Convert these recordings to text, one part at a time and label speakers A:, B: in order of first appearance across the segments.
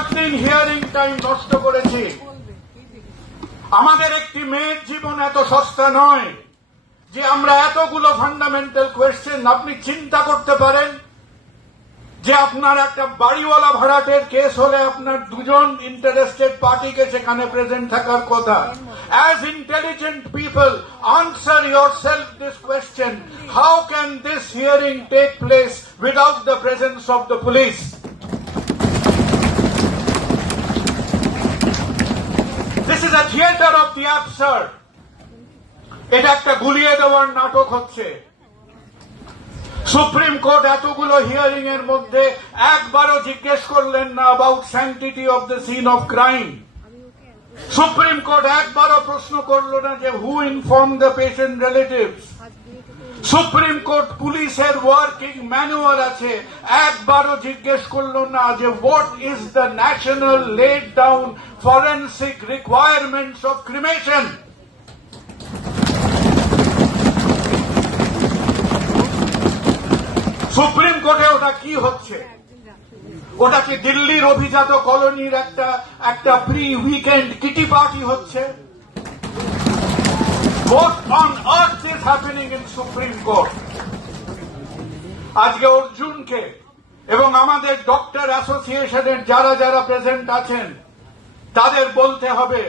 A: সাত দিন hearing time নষ্ট করেছি আমাদের একটি মেয়ের জীবন এত সস্তা নয় যে আমরা এতগুলো ফান্ডামেন্টাল কোয়েশ্চেন আপনি চিন্তা করতে পারেন যে আপনার একটা বাড়িওয়ালা ভাড়াটের কেস হলে আপনার দুজন ইন্টারেস্টেড পার্টিকে সেখানে প্রেজেন্ট থাকার কথা as intelligent people answer your self this question how can this hearing take place without the presence of the police is a theatre of the absurd এটা একটা গুলিয়ে দেওয়ার নাটক হচ্ছে সুপ্রিম কোর্ট এতগুলো হিয়ারিং এর মধ্যে একবারও জিজ্ঞেস করলেন না about sanctity of the scene of crime supreme court একবারও প্রশ্ন করল না যে who inform the patient relatives supreme court পুলিশের ওয়ার্কিং ম্যানুয়াল আছে একবারও জিজ্ঞেস করলো না যে what is the national laid down forensic requirement of cremation supreme কোর্টে ওটা কি হচ্ছে ওটা কি দিল্লির অভিজাত কলোনির একটা একটা প্রি উইকেন্ড কিটি পার্টি হচ্ছে What on earth is happening in Supreme Court? আজকে অর্জুনকে এবং আমাদের ডক্টর অ্যাসোসিয়েশনের যারা যারা প্রেজেন্ট আছেন তাদের বলতে হবে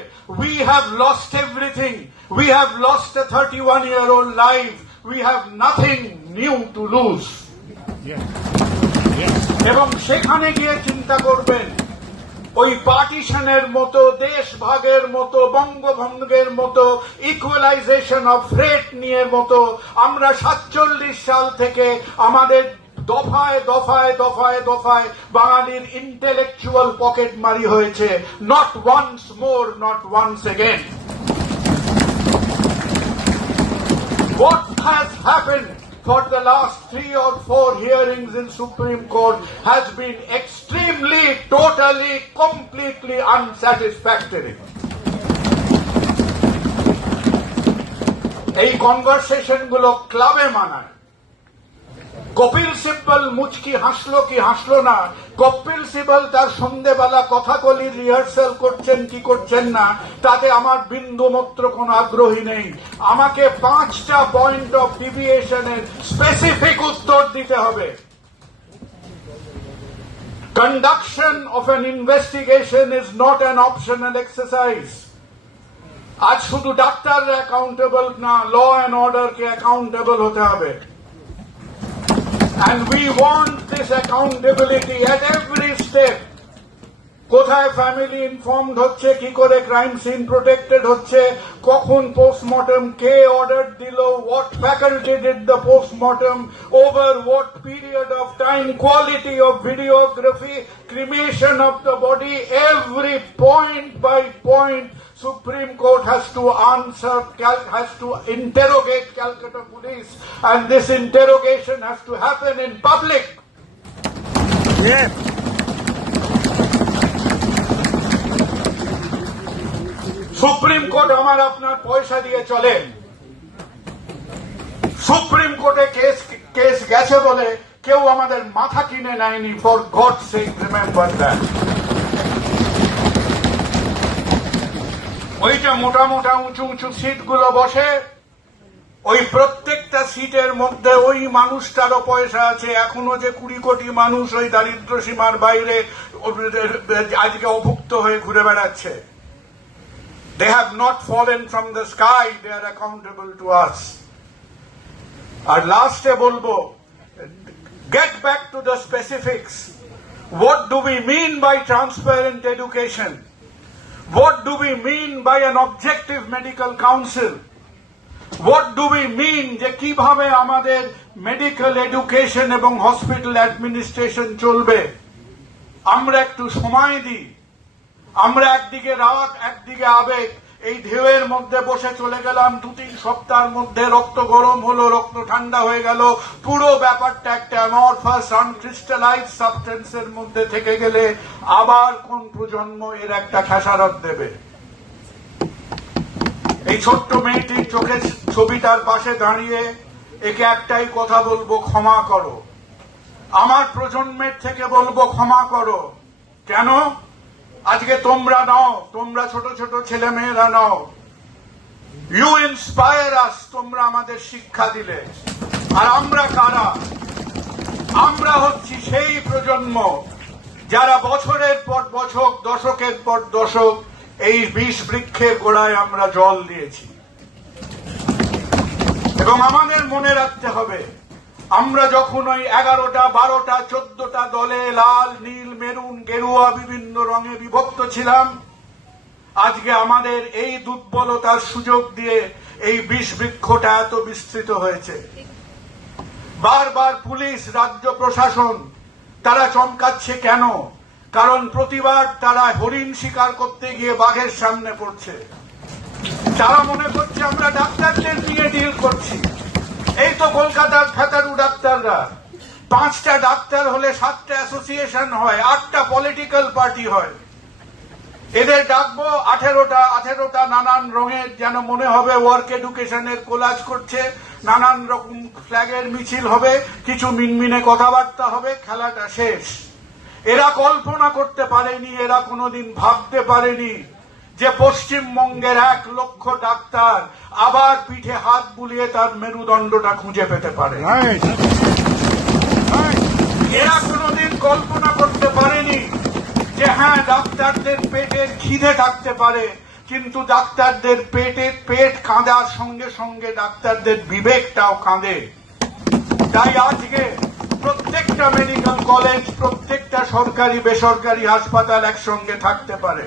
A: we have lost everything we have lost a thirty one year old life we have nothing new to lose এবং সেখানে গিয়ে চিন্তা করবেন ওই পার্টিশনের মতো দেশ ভাগের মতো বঙ্গভঙ্গের মতো ইকুয়ালাইজেশন অফ রেট নিয়ে মতো আমরা সাতচল্লিশ সাল থেকে আমাদের দফায় দফায় দফায় দফায় বাঙালির ইন্টেলেকচুয়াল পকেট মারি হয়েছে not once more not once again what has happened for the last three or four hearings in Supreme Court has been extremely, totally, completely unsatisfactory. এই কনভারসেশন গুলো ক্লাবে মানায় কপিল সিব্বল মুচকি হাসলো কি হাসলো না কপিল সিব্বল তার সন্ধেবেলা কথাগুলি রিহার্সাল করছেন কি করছেন না তাতে আমার বিন্দু মাত্র কোনো আগ্রহী নেই আমাকে পাঁচটা পয়েন্ট অফ ডিভিয়েশনের স্পেসিফিক উত্তর দিতে হবে conduction of an investigation is not an optional exercise আজ শুধু ডাক্তাররা অ্যাকাউন্টেবল না ল অ্যান্ড অর্ডারকে অ্যাকাউন্টেবল হতে হবে And we want this accountability at every step কোথায় ফ্যামিলি ইনফর্মড হচ্ছে কি করে ক্রাইম সিন প্রোটেক্টেড হচ্ছে কখন পোস্টমর্টম কে অর্ডার দিল what faculty did the postmortem over what period of time quality of videography cremation of the body every point by point Supreme Court has to answer, has to interrogate Calcutta police, and this interrogation has to happen in public. Yes. Supreme court আমার আপনার পয়সা দিয়ে চলে supreme কোর্টে case case গেছে বলে কেউ আমাদের মাথা কিনে নেয়নি ফর গড সেই রিমেম্বার দ্যাট ওইটা মোটা মোটা উঁচু উঁচু সিটগুলো বসে ওই প্রত্যেকটা সিটের মধ্যে ওই মানুষটারও পয়সা আছে এখনো যে কুড়ি কোটি মানুষ ওই দারিদ্র সীমার বাইরে আজকে অভুক্ত হয়ে ঘুরে বেড়াচ্ছে They have not fallen from the sky, they are accountable to us. আর লাস্টে বলবো get back to the specifics. What do we mean by transparent education? What do we mean by an objective medical council? What do we mean যে কিভাবে আমাদের medical education এবং hospital administration চলবে আমরা একটু সময় দিই আমরা একদিকে রাগ একদিকে আবেগ এই ঢেউয়ের মধ্যে বসে চলে গেলাম দু তিন সপ্তাহের মধ্যে রক্ত গরম হলো রক্ত ঠান্ডা হয়ে গেল পুরো ব্যাপারটা একটা অ্যামরফাস আনক্রিস্টালাইজ সাবস্টেন্সের মধ্যে থেকে গেলে আবার কোন প্রজন্ম এর একটা খেসারত দেবে এই ছোট্ট মেয়েটির চোখের ছবিটার পাশে দাঁড়িয়ে একে একটাই কথা বলবো ক্ষমা করো আমার প্রজন্মের থেকে বলবো ক্ষমা করো কেন আজকে তোমরা নও তোমরা ছোট ছোট ছেলে মেয়েরা নও ইউ ইন্সপায়ার আস তোমরা আমাদের শিক্ষা দিলে আর আমরা কারা আমরা হচ্ছি সেই প্রজন্ম যারা বছরের পর বছর দশকের পর দশক এই বিষ বৃক্ষের গোড়ায় আমরা জল দিয়েছি এবং আমাদের মনে রাখতে হবে আমরা যখন ওই এগারোটা বারোটা চোদ্দটা দলে লাল নীল মেরুন গেরুয়া বিভিন্ন রঙে বিভক্ত ছিলাম আজকে আমাদের এই দুর্বলতার সুযোগ দিয়ে এই বিষ বৃক্ষটা এত বিস্তৃত হয়েছে বারবার পুলিশ রাজ্য প্রশাসন তারা চমকাচ্ছে কেন কারণ প্রতিবার তারা হরিণ শিকার করতে গিয়ে বাঘের সামনে পড়ছে তারা মনে করছে আমরা ডাক্তারদের নিয়ে ডিল করছি এই তো কলকাতার ফেতারু ডাক্তাররা পাঁচটা ডাক্তার হলে সাতটা অ্যাসোসিয়েশন হয় আটটা পলিটিক্যাল পার্টি হয় এদের ডাকবো আঠেরোটা আঠেরোটা নানান রঙের যেন মনে হবে ওয়ার্ক এডুকেশনের কোলাজ করছে নানান রকম ফ্ল্যাগের মিছিল হবে কিছু মিনমিনে কথাবার্তা হবে খেলাটা শেষ এরা কল্পনা করতে পারেনি এরা কোনোদিন ভাবতে পারেনি যে পশ্চিমবঙ্গের এক লক্ষ ডাক্তার আবার পিঠে হাত বুলিয়ে তার মেরুদণ্ডটা খুঁজে পেতে পারে এরা কোনোদিন কল্পনা করতে পারেনি যে হ্যাঁ ডাক্তারদের পেটের খিদে থাকতে পারে কিন্তু ডাক্তারদের পেটে পেট কাঁদার সঙ্গে সঙ্গে ডাক্তারদের বিবেকটাও কাঁদে তাই আজকে প্রত্যেকটা মেডিকেল কলেজ প্রত্যেকটা সরকারি বেসরকারি হাসপাতাল একসঙ্গে থাকতে পারে